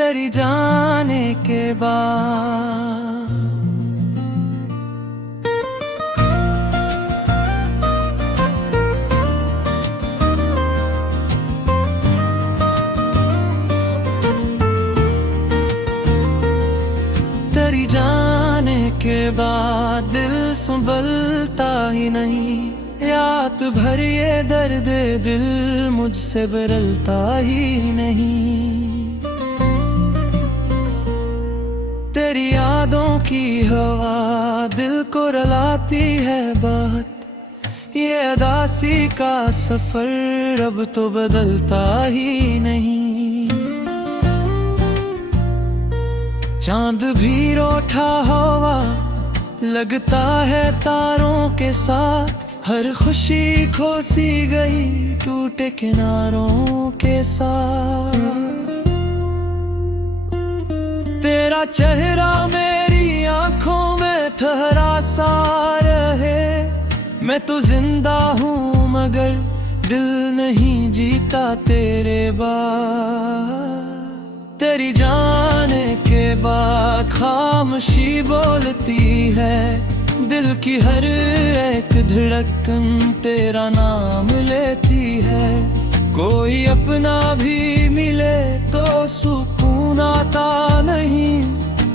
तेरी जाने के बाद। तेरी जाने के बाद दिल संभलता ही नहीं, रात भर ये दर्द दिल मुझसे बदलता ही नहीं। तेरी यादों की हवा दिल को रुलाती है बहुत, ये अदासी का सफर अब तो बदलता ही नहीं। चांद भी रूठा हवा लगता है तारों के साथ, हर खुशी खो सी गई टूटे किनारों के साथ। तेरा चेहरा मेरी आंखों में ठहरा सा रहे, मैं तो जिंदा हूँ मगर दिल नहीं जीता तेरे बाद। तेरी जाने के बाद खामोशी बोलती है, दिल की हर एक धड़कन तेरा नाम लेती है। कोई अपना भी मिले तो सुकून आता नहीं,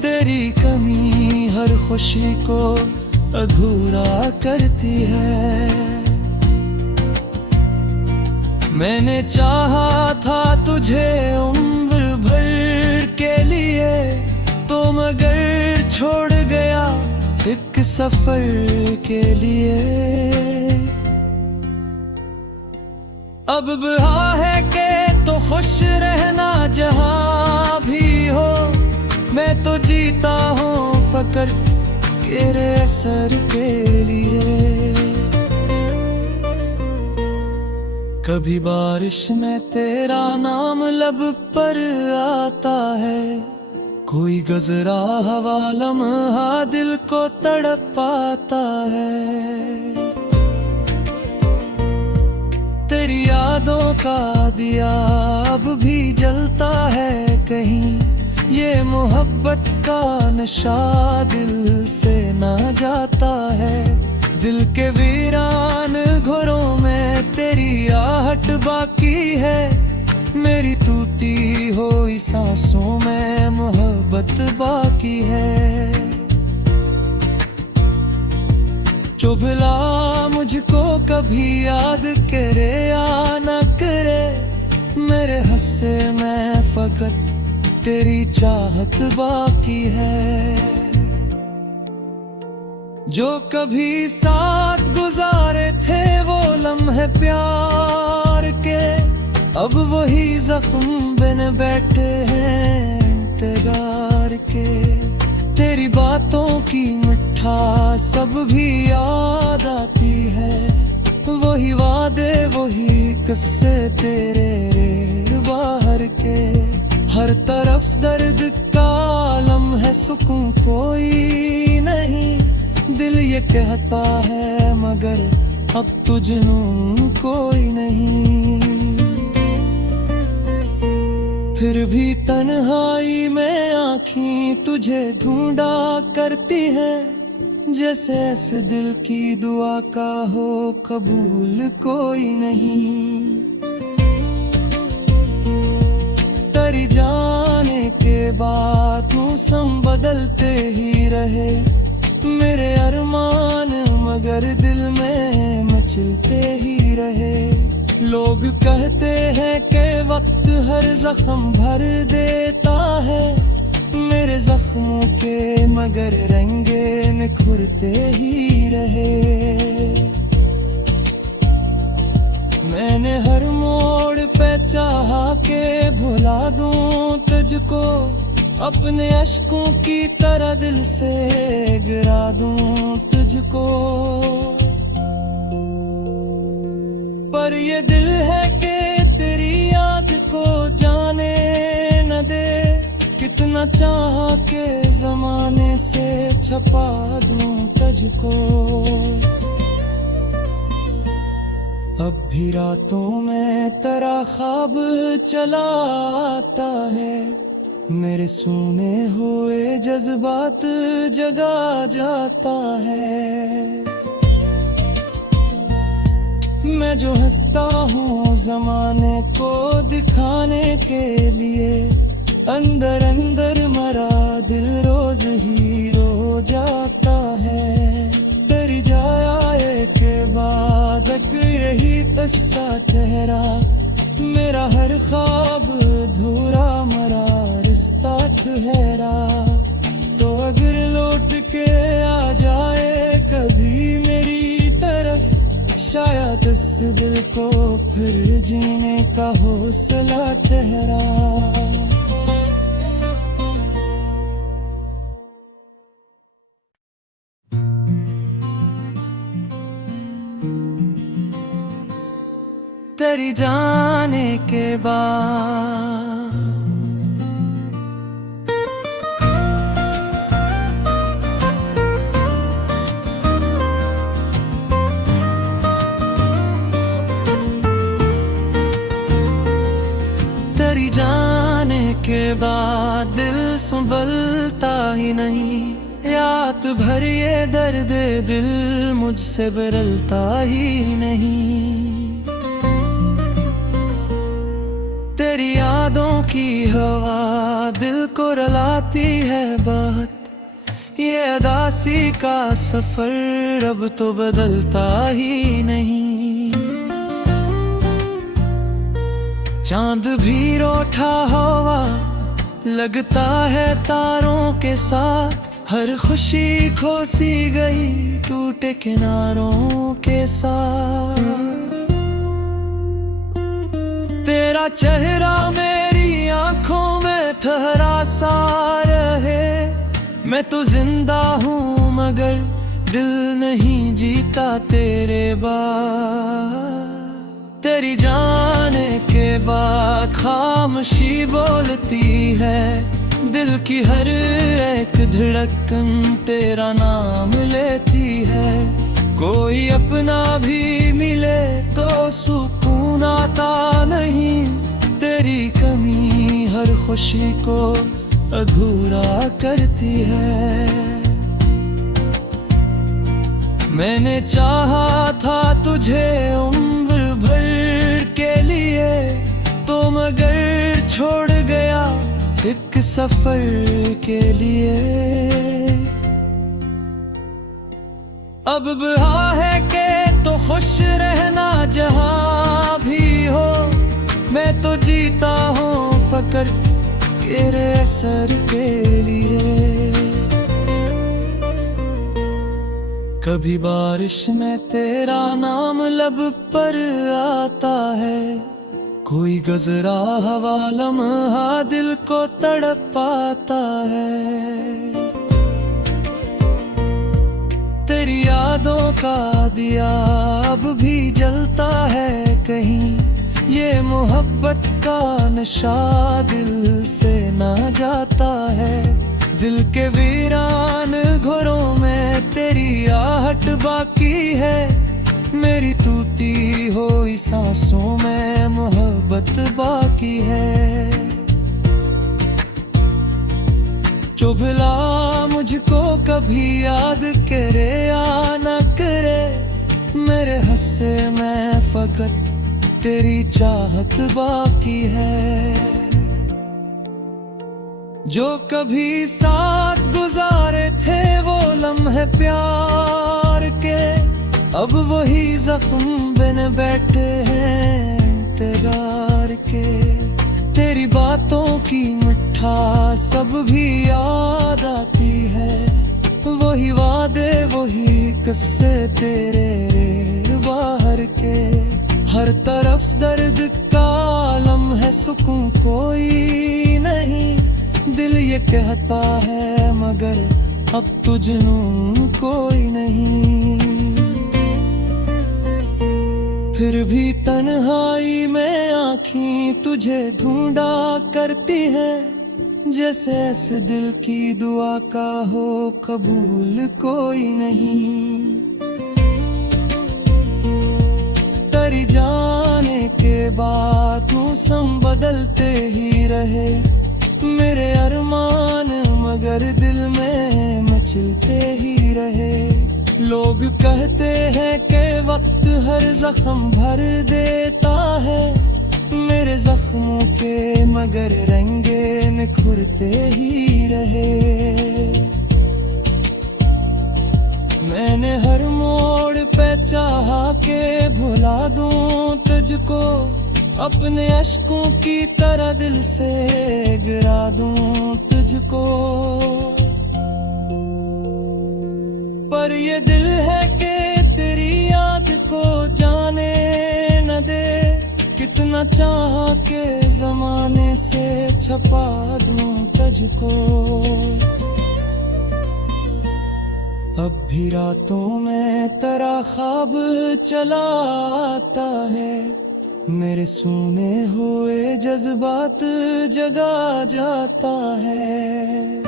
तेरी कमी हर खुशी को अधूरा करती है। मैंने चाहा था तुझे उम्र भर के लिए, तो मगर छोड़ गया एक सफर के लिए। अब बहा है के तो खुश रहना जहां भी हो, मैं तो जीता हूँ फकर तेरे असर के लिए। कभी बारिश में तेरा नाम लब पर आता है, कोई गजरा हवा लम्हा दिल को तड़पाता है। तेरी यादों का दिया अब भी जलता है कहीं, ये मोहब्बत का नशा दिल से ना जाता है। दिल के वीरान घरों में तेरी आहट बाकी है, मेरी टूटी हुई सांसों में मोहब्बत बाकी है। जो भला मुझको कभी याद करे या न करे, मेरे हस्से में फकत तेरी चाहत बाकी है। जो कभी साथ गुजारे थे वो लम्हे प्यार के, अब वही जख्म बन बैठे हैं इंतजार के। तेरी बातों की मिठास सब भी याद आती है, वही वादे वही किस्से तेरे बाहर के। हर तरफ दर्द का आलम है, सुकून कोई नहीं, दिल ये कहता है मगर अब तो जुनून कोई नहीं। फिर भी तन्हाई में आँखें तुझे ढूंढा करती हैं, जैसे इस दिल की दुआ का हो कबूल कोई नहीं। तेरी जाने के बाद मौसम बदलते ही रहे, मेरे अरमान मगर दिल में मचलते ही रहे। लोग कहते हैं कि वक्त हर जख्म भर देता है, मेरे जख्मों के मगर रंगे निखरते ही रहे। मैंने हर मोड़ पे चाहा के भुला दूं तुझको, अपने अश्कों की तरह दिल से गिरा दूं तुझको। पर ये दिल है कि तेरी याद को जाने न दे, कितना चाहा के जमाने से छपा दूं तुझको। अब भी रातों में तेरा ख्वाब चला आता है, मेरे सूने हुए जज्बात जगा जाता है। मैं जो हंसता हूँ ज़माने को दिखाने के लिए, अंदर अंदर मरा दिल रोज ही रो जाता है। तेरी जाए के बाद यही किस्सा ठहरा, मेरा हर ख्वाब अधूरा मरा रिश्ता ठहरा। तो अगर लौट के आ जाए कभी मेरी तरफ, शायद इस दिल को फिर जीने का हौसला ठहरा। तेरी जाने के बाद तेरी जाने के बाद दिल संभलता ही नहीं, रात भर ये दर्द दिल मुझसे बदलता ही नहीं। तेरी यादों की हवा दिल को रुलाती है बहुत, ये अदासी का सफर अब तो बदलता ही नहीं। चांद भी रूठा हुआ लगता है तारों के साथ, हर खुशी खो सी गई टूटे किनारों के साथ। तेरा चेहरा मेरी आंखों में ठहरा सा रहे, मैं तो जिंदा हूँ मगर दिल नहीं जीता तेरे बाद। तेरी जाने के बाद खामोशी बोलती है, दिल की हर एक धड़कन तेरा नाम लेती है। कोई अपना भी मिले तो सुकून आता नहीं, तेरी कमी हर खुशी को अधूरा करती है। मैंने चाहा था तुझे उम्र भर के लिए, तो मगर छोड़ गया एक सफर के लिए। अब बहा है के तो खुश रहना जहाँ भी हो, मैं तो जीता हूँ फकर तेरे असर के लिए। कभी बारिश में तेरा नाम लब पर आता है, कोई गजरा हवा लम्हा दिल को तड़पाता है। तेरी यादों का दिया अब भी जलता है कहीं, ये मोहब्बत का नशा दिल से ना जाता है। दिल के वीरान घरों में तेरी आहट बाकी है, मेरी टूटी हुई सांसों में मोहब्बत बाकी है। जो भला मुझको कभी याद करे या न करे, मेरे हस्से में फकत तेरी चाहत बाकी है। जो कभी साथ गुजारे थे वो लम्हे प्यार के, अब वही जख्म बन बैठे हैं इंतजार के। तेरी बातों की मिठास सब भी याद आती है, वही वादे वही किस्से तेरे रेल बाहर के। हर तरफ दर्द का आलम है, सुकून कोई नहीं, दिल ये कहता है मगर अब तो जुनून कोई नहीं। फिर भी तन्हाई में आँखें तुझे ढूंढा करती है, जैसे ऐसे दिल की दुआ का हो कबूल कोई नहीं। तेरी जाने के बाद मौसम बदलते ही रहे, मेरे अरमान मगर दिल में मचलते ही रहे। लोग कहते हैं कि वक्त हर जख्म भर देता है, मेरे जख्मों के मगर रंगे निखरते ही रहे। मैंने हर मोड़ पे चाहा के भुला दूं तुझको, अपने अश्कों की तरह दिल से गिरा दूं तुझको। पर ये दिल है कि तेरी याद को जाने न दे, कितना चाहा के जमाने से छपा दूं तुझको। अब भी रातों में तेरा ख्वाब चला आता है, मेरे सूने हुए जज्बात जगा जाता है।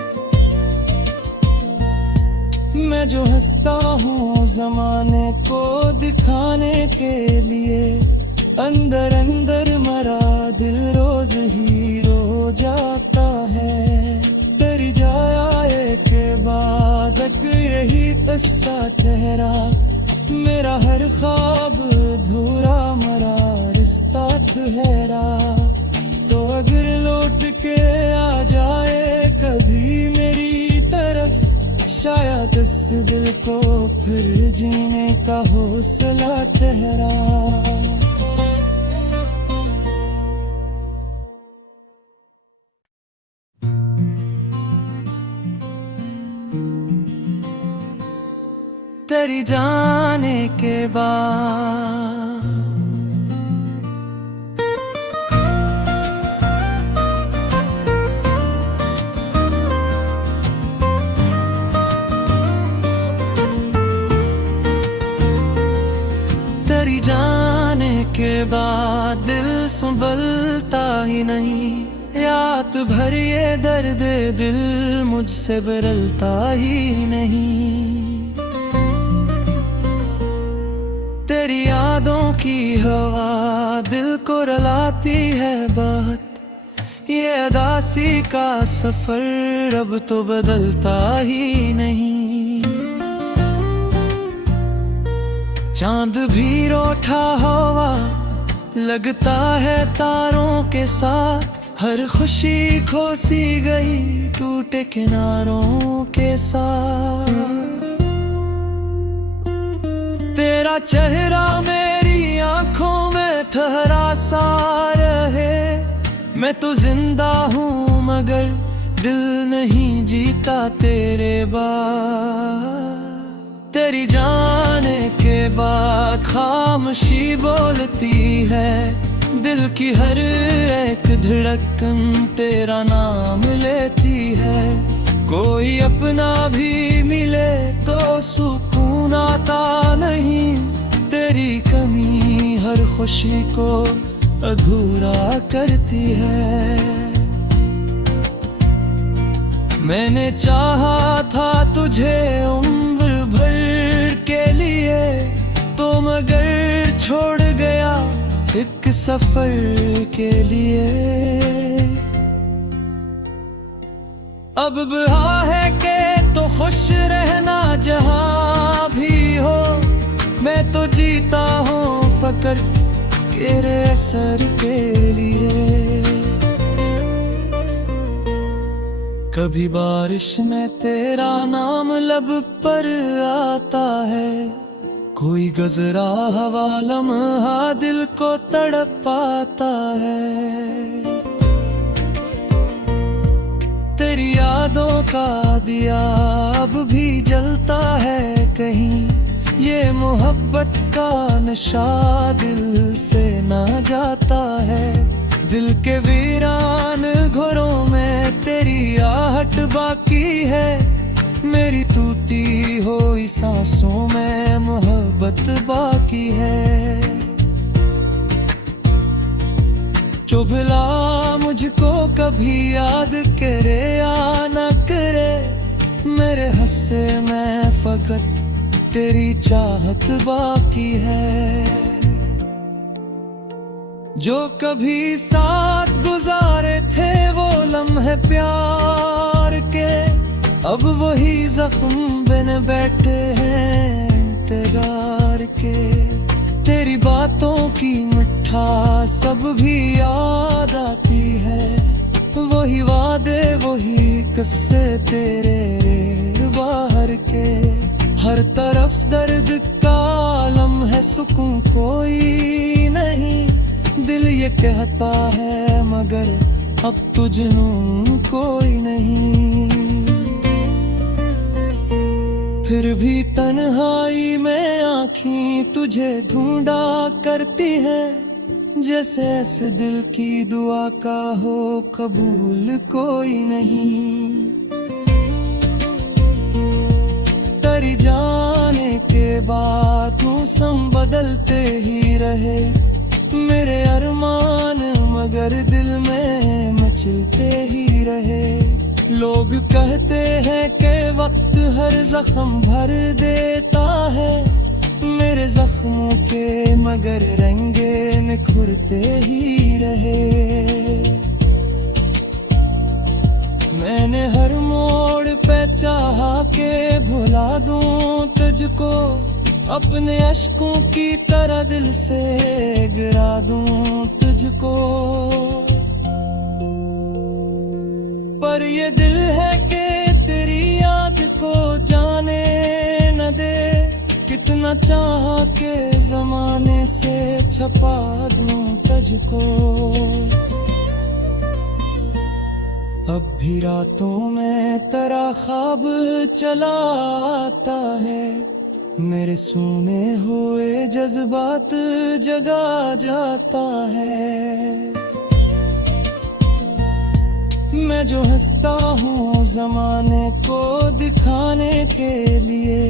मैं जो हंसता हूँ जमाने को दिखाने के लिए, अंदर अंदर मरा दिल रोज ही रो जाता है। तेरी जाए के बाद यही किस्सा ठहरा, मेरा हर ख्वाब अधूरा मरा रिश्ता ठहरा। तो अगर लौट के आ जाए कभी मेरी तरफ, शायद इस दिल को फिर जीने का हौसला ठहरा। तेरी जाने के बाद तेरी जाने के बाद दिल संभलता ही नहीं, रात भर ये दर्द दिल मुझसे बदलता ही नहीं। तेरी यादों की हवा दिल को रुलाती है बहुत, ये अदासी का सफर अब तो बदलता ही नहीं। चांद भी रूठा हुआ लगता है तारों के साथ, हर खुशी खो सी गई टूटे किनारों के साथ। तेरा चेहरा मेरी आंखों में ठहरा सा रहे, मैं तो जिंदा हूँ मगर दिल नहीं जीता तेरे बाद। तेरी जाने के बाद खामोशी बोलती है, दिल की हर एक धड़कन तेरा नाम लेती है। कोई अपना भी मिले तो सुकून आता नहीं, तेरी कमी हर खुशी को अधूरा करती है। मैंने चाहा था तुझे उम्र भर के लिए, तो मगर छोड़ गया एक सफर के लिए। अब बहा है के तो खुश रहना जहाँ भी हो, मैं तो जीता हूँ फकर तेरे असर के लिए। कभी बारिश में तेरा नाम लब पर आता है, कोई गुजरा हवा लम्हा दिल को तड़पाता है। तेरी यादों का दिया अब भी जलता है कहीं, ये मोहब्बत का नशा दिल से ना जाता है। दिल के वीरान घरों में तेरी आहट बाकी है, मेरी टूटी हुई सांसों में मोहब्बत बाकी है। जो भला मुझको कभी याद करे या न करे, मेरे हस्से में फकत तेरी चाहत बाकी है। जो कभी साथ गुजारे थे थे वो लम्हे प्यार के, अब वही जख्म बन बैठे हैं इंतजार के। तेरी बातों की मिठास सब भी याद आती है, वही वादे वही किस्से तेरे बाहर के। हर तरफ दर्द का आलम है, सुकून कोई नहीं। दिल ये कहता है मगर अब तो जुनून कोई नहीं। फिर भी तन्हाई में आँखें तुझे ढूंढा करती है, जैसे ऐसे दिल की दुआ का हो कबूल कोई नहीं। तेरी जाने के बाद मौसम बदलते ही रहे मेरे अरमान, मगर दिल में मचलते ही रहे। लोग कहते हैं कि वक्त हर जख्म भर देता है मेरे जख्मों के, मगर रंगे निखरते ही रहे। मैंने हर मोड़ पे चाहा के भुला दूं तुझको, अपने अश्कों की तरह दिल से गिरा दूं तुझको। पर ये दिल है कि तेरी याद को जाने न दे, कितना चाहा के जमाने से छपा दूं तुझको। अब भी रातों में तेरा ख्वाब चला आता है, मेरे सूने हुए जज्बात जगा जाता है। मैं जो हंसता हूँ जमाने को दिखाने के लिए,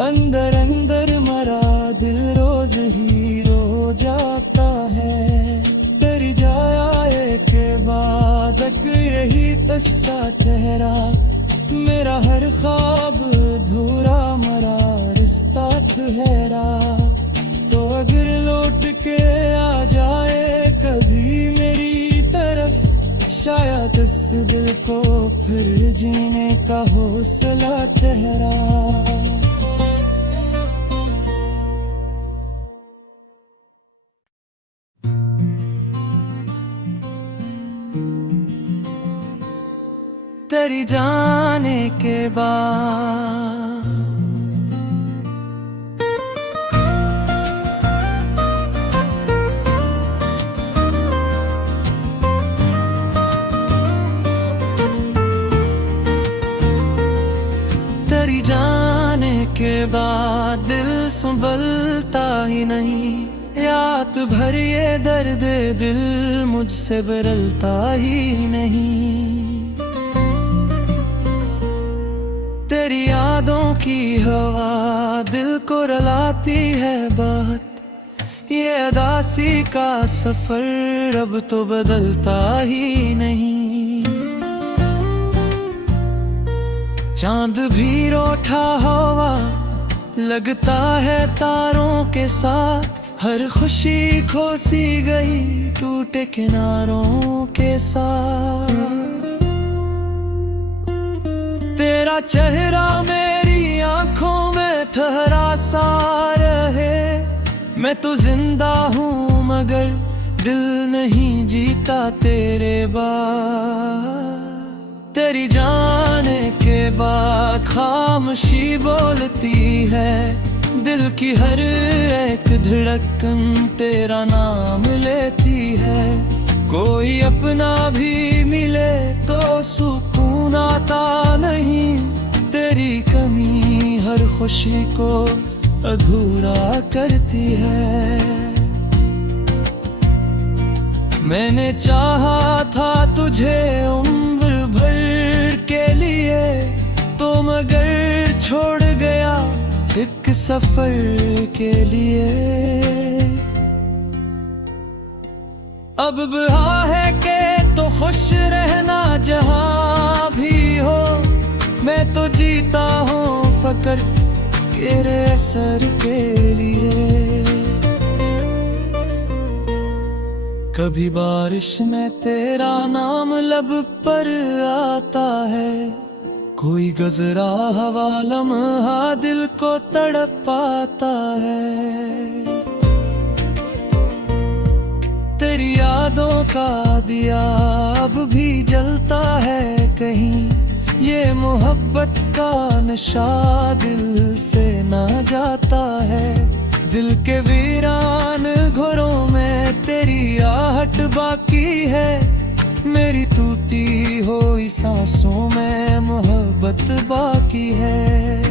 अंदर अंदर मरा दिल रोज ही रो जाता है। तेरी जाए के बाद यही किस्सा ठहरा, मेरा हर ख्वाब धूरा मरा रिश्ता ठहरा। तो अगर लौट के आ जाए कभी मेरी तरफ, शायद इस दिल को फिर जीने का हौसला ठहरा। तेरी जाने के बाद तेरी जाने के बाद दिल संभलता ही नहीं, याद भर ये दर्द दिल मुझसे बदलता ही नहीं। तेरी यादों की हवा दिल को रुलाती है बात, ये अदासी का सफर अब तो बदलता ही नहीं। चांद भी रूठा हुआ लगता है तारों के साथ, हर खुशी खोसी गई टूटे किनारों के साथ। तेरा चेहरा मेरी आंखों में ठहरा सा रहे, मैं तो जिंदा हूँ मगर दिल नहीं जीता तेरे बाद। तेरी जाने के बाद खामोशी बोलती है, दिल की हर एक धड़कन तेरा नाम लेती है। कोई अपना भी मिले तो सुकून आता नहीं, तेरी कमी हर खुशी को अधूरा करती है। मैंने चाहा था तुझे उम्र भर के लिए, तो मगर छोड़ गया एक सफर के लिए। अब बहा है के तो खुश रहना जहाँ भी हो, मैं तो जीता हूँ फकर तेरे असर के लिए। कभी बारिश में तेरा नाम लब पर आता है, कोई गजरा हवा लम्हा दिल को तड़पाता है। तेरी यादों का दिया अब भी जलता है कहीं, ये मोहब्बत का नशा दिल से ना जाता है। दिल के वीरान घरों में तेरी आहट बाकी है, मेरी टूटी हुई सांसों में मोहब्बत बाकी है।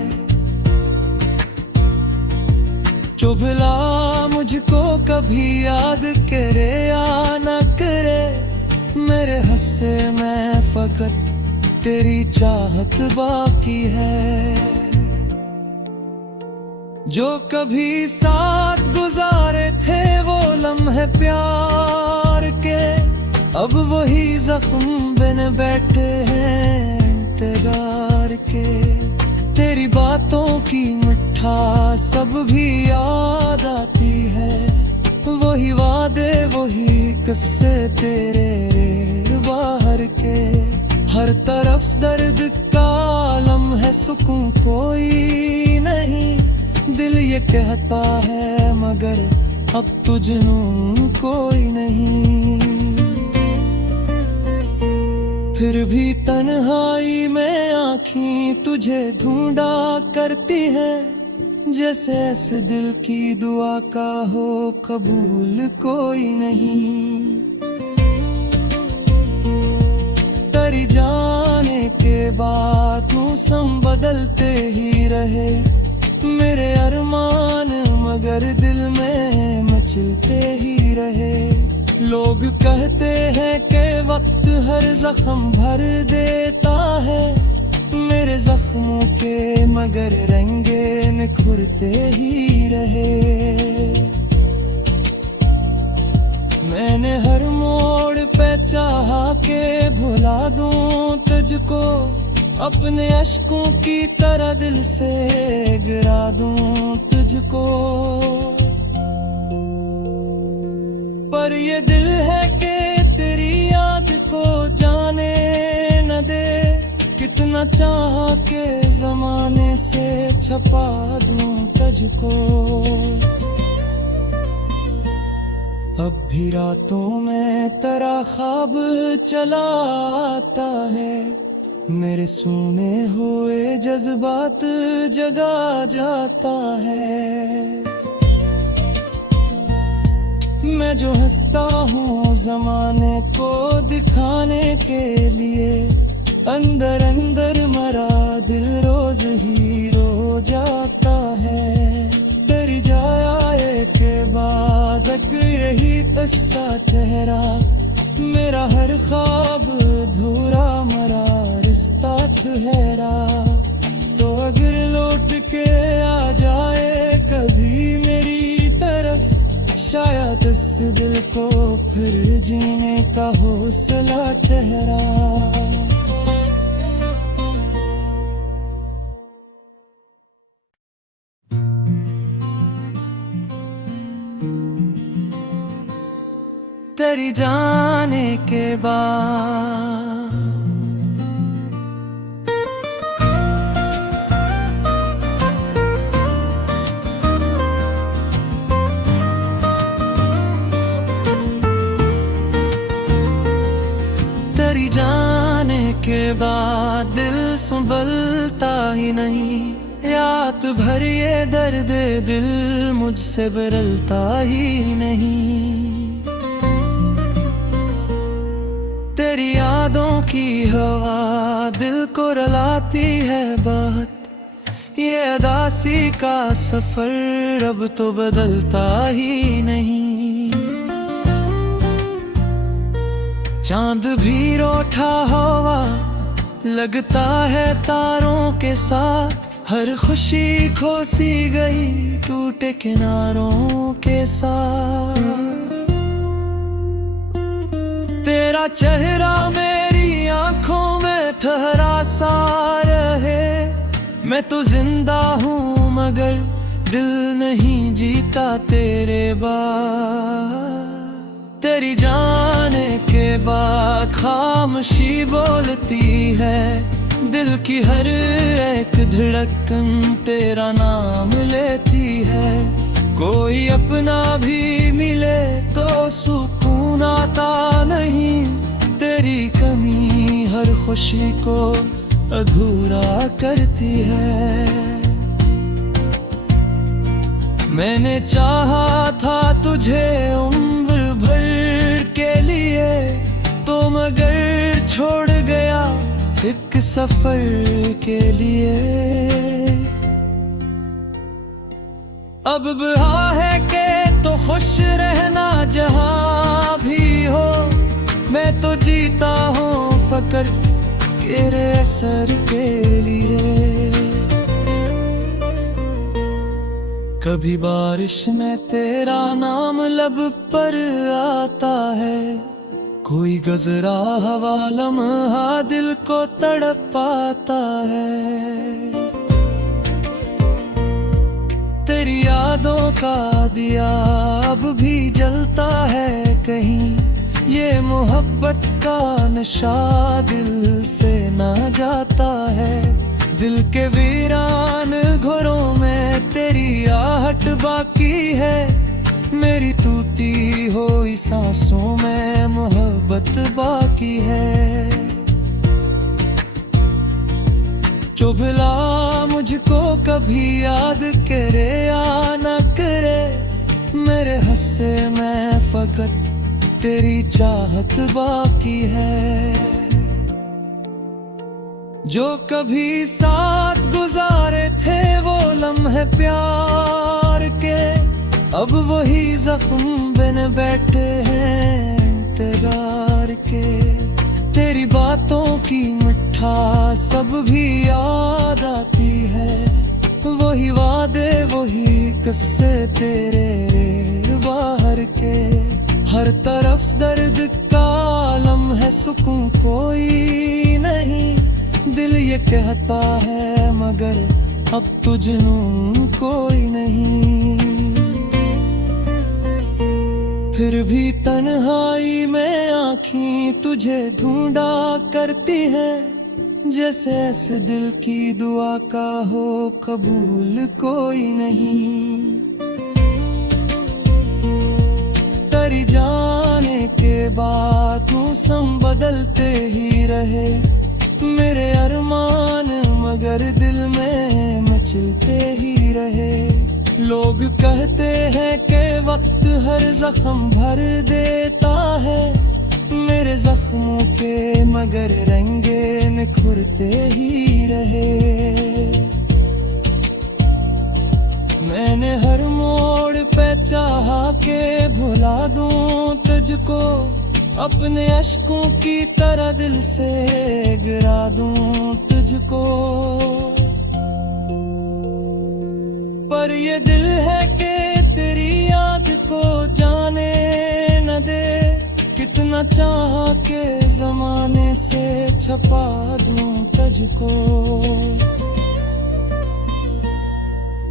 जो भला मुझको कभी याद करे या न करे, मेरे हस्से में फकत तेरी चाहत बाकी है। जो कभी साथ गुजारे थे वो लम्हे प्यार के, अब वही जख्म बिन बैठे हैं इंतजार के। तेरी बातों की मिठास सब भी याद आती है, वही वादे वही किस्से तेरे बाहर के। हर तरफ दर्द का आलम है, सुकून कोई नहीं। दिल ये कहता है मगर अब तो जुनून कोई नहीं। फिर भी तन्हाई में आँखें तुझे ढूंढा करती हैं, जैसे ऐसे दिल की दुआ का हो कबूल कोई नहीं। तेरी जाने के बाद मौसम बदलते ही रहे, मेरे अरमान मगर दिल में मचलते ही रहे। लोग कहते हैं कि वक्त हर जख्म भर देता है, मेरे जख्मों के मगर रंगे निखरते ही रहे। मैंने हर मोड़ पे चाहा के भुला दूं तुझको, अपने अश्कों की तरह दिल से गिरा दूं तुझको। पर ये दिल है कि तेरी याद को जाने न दे, कितना चाहा के जमाने से छपा दूं तुझको। अब भी रातों में तेरा ख्वाब चला आता है, मेरे सुने हुए जज्बात जगा जाता है। मैं जो हंसता हूँ जमाने को दिखाने के लिए, अंदर अंदर मरा दिल रोज ही रो जाता है। तेरी जाए के बाद यही किस्सा ठहरा, मेरा हर ख्वाब धूरा मरा रिश्ता ठहरा। तो अगर लौट के आ जाए कभी मेरी तरफ, शायद इस दिल को फिर जीने का हौसला ठहरा। तेरी जाने के बाद तेरी जाने के बाद दिल संभलता ही नहीं, रात भर ये दर्द दिल मुझसे बदलता ही नहीं। तेरी यादों की हवा दिल को रुलाती है बहुत, ये अदासी का सफर अब तो बदलता ही नहीं। चांद भी रूठा हुआ लगता है तारों के साथ, हर खुशी खो सी गई टूटे किनारों के साथ। तेरा चेहरा मेरी आंखों में ठहरा सा रहे, मैं तो जिंदा हूँ मगर दिल नहीं जीता तेरे बाद। तेरी जान खामोशी बोलती है, दिल की हर एक धड़कन तेरा नाम लेती है। कोई अपना भी मिले तो सुकून आता नहीं, तेरी कमी हर खुशी को अधूरा करती है। मैंने चाहा था तुझे उम्र भर के लिए, तो मगर छोड़ गया एक सफर के लिए। अब बहा है के तो खुश रहना जहां भी हो, मैं तो जीता हूँ फकर तेरे असर के लिए। कभी बारिश में तेरा नाम लब पर आता है, कोई गजरा हवा लम्हा दिल को तड़पाता है। तेरी यादों का दिया अब भी जलता है कहीं, ये मोहब्बत का नशा दिल से ना जाता है। दिल के वीरान घरों में तेरी आहट बाकी है, मेरी टूटी हुई सांसों में मोहब्बत बाकी है। जो भला मुझको कभी याद करे या न करे, मेरे हस्से में फकत तेरी चाहत बाकी है। जो कभी साथ गुजारे थे वो लम्हे प्यार के, अब वही जख्म बिन बैठे हैं इंतजार के। तेरी बातों की मिठास सब भी याद आती है, वही वादे वही किस्से तेरे बाहर के। हर तरफ दर्द का आलम है, सुकून कोई नहीं, दिल ये कहता है मगर अब तो जुनून कोई नहीं। फिर भी तन्हाई में आँखें तुझे ढूंढा करती है, जैसे ऐसे दिल की दुआ का हो कबूल कोई नहीं। तेरी जाने के बाद मौसम बदलते ही रहे, मेरे अरमान मगर दिल में मचलते ही रहे। लोग कहते हैं कि वक्त हर जख्म भर देता है, मेरे जख्मों के मगर रंगे निखरते ही रहे। मैंने हर मोड़ पे चाहा के भुला दूं तुझको, अपने अश्कों की तरह दिल से गिरा दूं तुझको। पर ये दिल है कि तेरी याद को जाने न दे, कितना चाहा के जमाने से छपा दूं तुझको।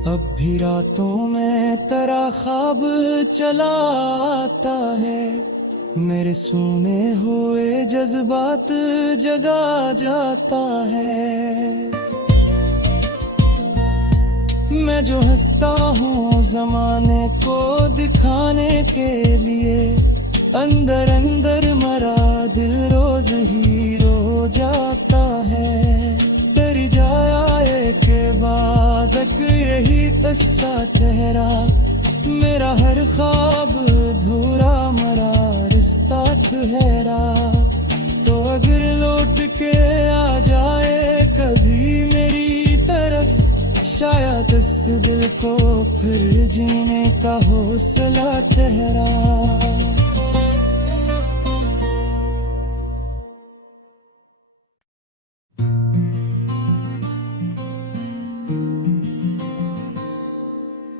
अब भी रातों में तेरा ख्वाब चला आता है, मेरे सुने हुए जज्बात जगा जाता है। मैं जो हंसता हूँ जमाने को दिखाने के लिए, अंदर अंदर मरा दिल रोज ही रो जाता है। तेरी जाए के बाद यही किस्सा ठहरा, मेरा हर ख्वाब धूरा मरा रिश्ता ठहरा। तो अगर लौट के आ जाए कभी मेरी तरफ, शायद इस दिल को फिर जीने का हौसला ठहरा।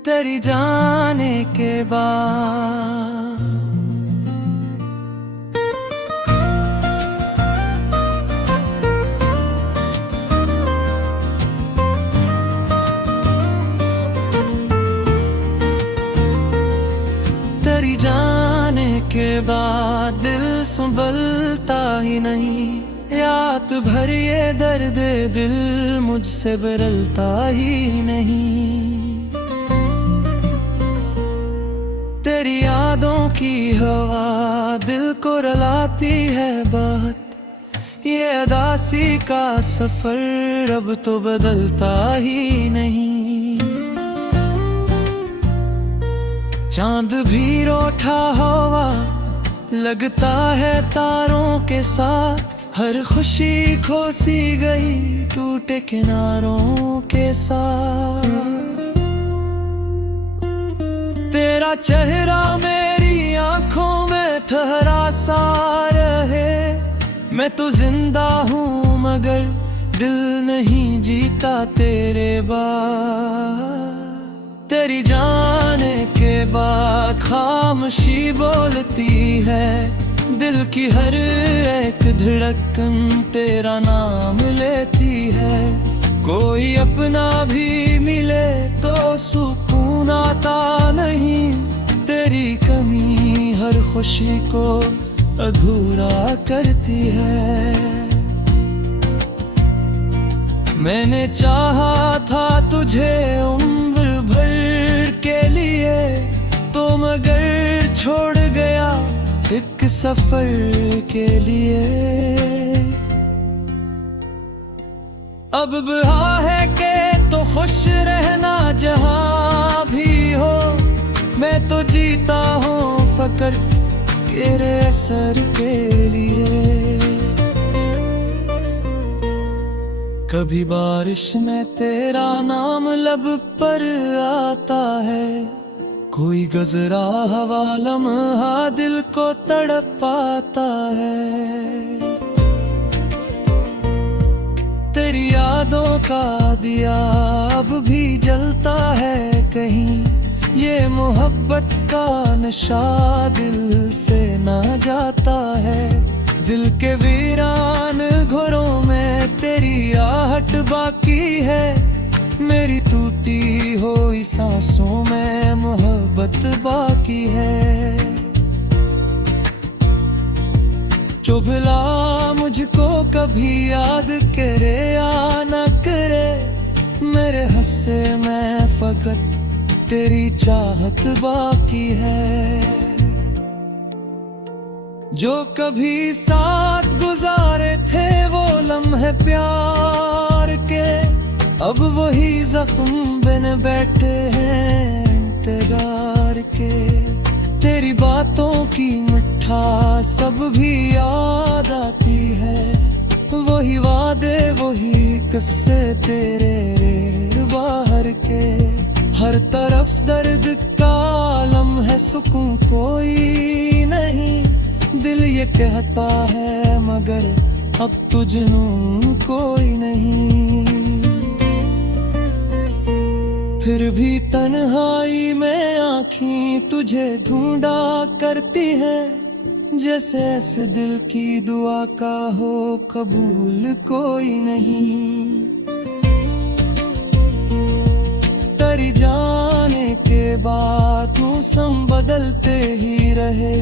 तेरी जाने के बाद तेरी जाने के बाद दिल संभलता ही नहीं। रात भर ये दर्द दिल मुझसे बदलता ही नहीं। तेरी यादों की हवा दिल को रुलाती है बहुत। ये अदासी का सफर अब तो बदलता ही नहीं। चांद भी रूठा हुआ लगता है तारों के साथ। हर खुशी खो सी गई टूटे किनारों के साथ। तेरा चेहरा मेरी आंखों में ठहरा सा रहे। मैं तो जिंदा हूँ मगर दिल नहीं जीता तेरे बाद। तेरी जाने के बाद खामोशी बोलती है। दिल की हर एक धड़कन तेरा नाम लेती है। कोई अपना भी मिले तो सुकून आता नहीं। तेरी कमी हर खुशी को अधूरा करती है। मैंने चाहा था तुझे उम्र भर के लिए तो मगर छोड़ गया एक सफर के लिए। अब बहा है के तो खुश रहना जहां भी हो। मैं तो जीता हूँ फकर तेरे असर के लिए। कभी बारिश में तेरा नाम लब पर आता है। कोई गजरा हवा लम्हा दिल को तड़पाता है। तेरी यादों का दिया अब भी जलता है कहीं। ये मोहब्बत का नशा दिल से ना जाता है। दिल के वीरान घरों में तेरी आहट बाकी है। मेरी टूटी हुई सांसों में मोहब्बत बाकी है। जो भला मुझको कभी याद करे या न करे। मेरे हस्से में फकत तेरी चाहत बाकी है। जो कभी साथ गुजारे थे वो लम्हे प्यार के। अब वही जख्म बन बैठे हैं इंतजार के। तेरी बातों की मिठास सब भी याद आती है। वही वादे वही किस्से तेरे बाहर के। हर तरफ दर्द का आलम है सुकून कोई नहीं। दिल ये कहता है मगर अब तो जुनून कोई नहीं। फिर भी तन्हाई में आँखें तुझे ढूंढा करती है। जैसे ऐसे दिल की दुआ का हो कबूल कोई नहीं। तेरी जाने के बाद मौसम बदलते ही रहे।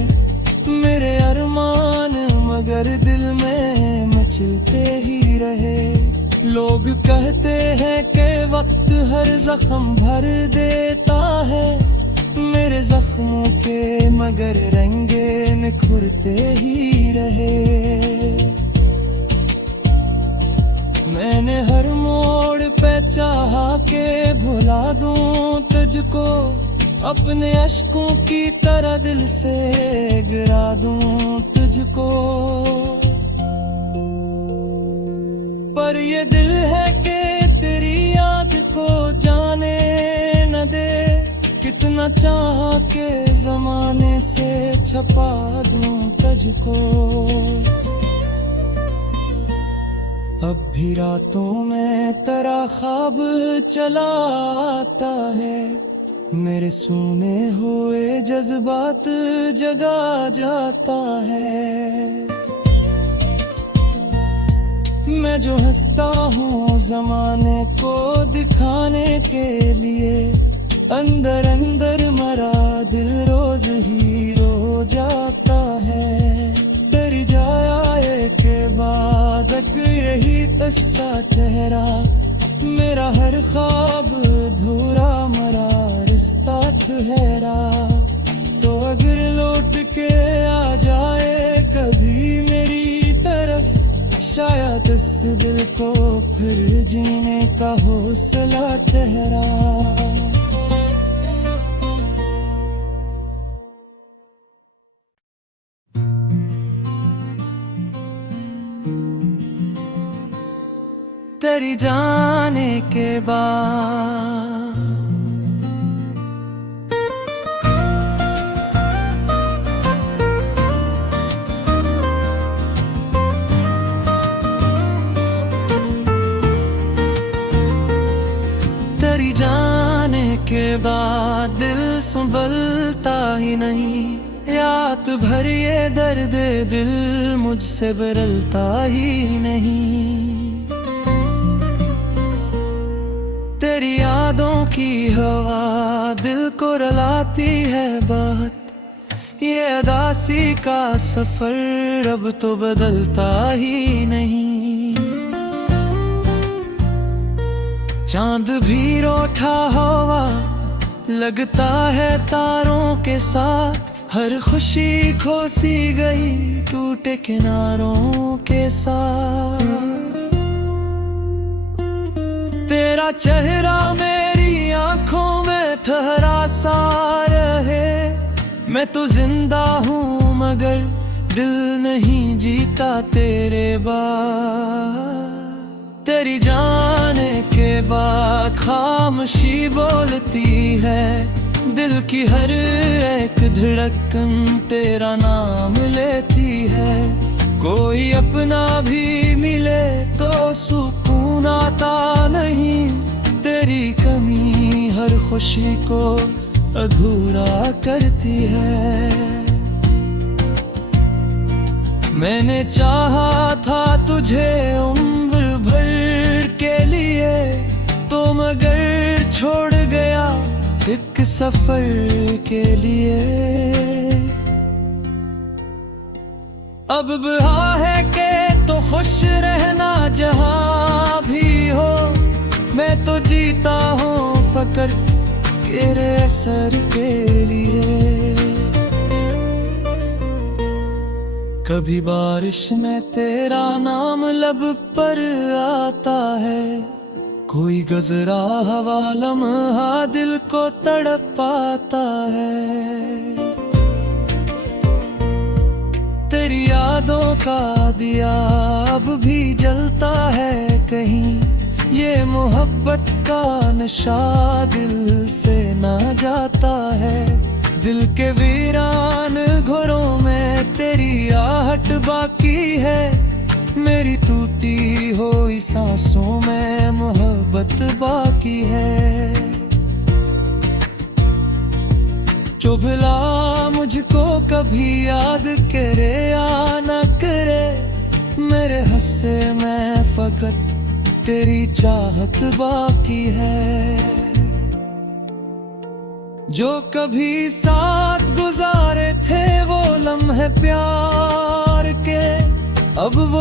मेरे अरमान मगर दिल में मचलते ही रहे। लोग कहते हैं कि वक्त हर जख्म भर देता है। मेरे जख्मों के मगर रंगे निखरते ही रहे। मैंने हर मोड़ पे चाहा के भुला दूं तुझको। अपने अश्कों की तरह दिल से गिरा दूं तुझको। पर ये दिल है कि तेरी याद को जाने न दे। कितना चाहा के जमाने से छपा दूं तुझको। अब भी रातों में तेरा ख्वाब चला आता है। मेरे सूने हुए जज्बात जगा जाता है। मैं जो हंसता हूँ जमाने को दिखाने के लिए। अंदर अंदर मरा दिल रोज ही रो जाता ठहरा, मेरा हर ख्वाब अधूरा मरा, रिश्ता ठहरा। तो अगर लौट के आ जाए कभी मेरी तरफ, शायद इस दिल को फिर जीने का हौसला ठहरा। तेरी जाने के बाद तेरी जाने के बाद दिल संभलता ही नहीं, रात भर ये दर्द दिल मुझसे बदलता ही नहीं। तेरी यादों की हवा दिल को रुलाती है बहुत, ये अदासी का सफर अब तो बदलता ही नहीं। चांद भी रूठा हुआ लगता है तारों के साथ, हर खुशी खो सी गई टूटे किनारों के साथ। तेरा चेहरा मेरी आंखों में ठहरा सा रहे, मैं तो जिंदा हूँ मगर दिल नहीं जीता तेरे बाद। तेरी जाने के बाद खामोशी बोलती है, दिल की हर एक धड़कन तेरा नाम लेती है। कोई अपना भी मिले तो सुकून आता नहीं, तेरी कमी हर खुशी को अधूरा करती है। मैंने चाहा था तुझे उम्र भर के लिए, तो मगर छोड़ गया एक सफर के लिए। अब बहा है के तो खुश रहना जहां भी हो, मैं तो जीता हूँ फकर तेरे असर के लिए। कभी बारिश में तेरा नाम लब पर आता है, कोई गजरा हवा लम्हा दिल को तड़पाता है। तेरी यादों का दिया अब भी जलता है कहीं, ये मोहब्बत का नशा दिल से ना जाता है। दिल के वीरान घरों में तेरी आहट बाकी है, मेरी टूटी हुई सांसों में मोहब्बत बाकी है। जो भला मुझको कभी याद करे या न करे, मेरे हस्से में फकत तेरी चाहत बाकी है। जो कभी साथ गुजारे थे वो लम्हे प्यार के, अब वो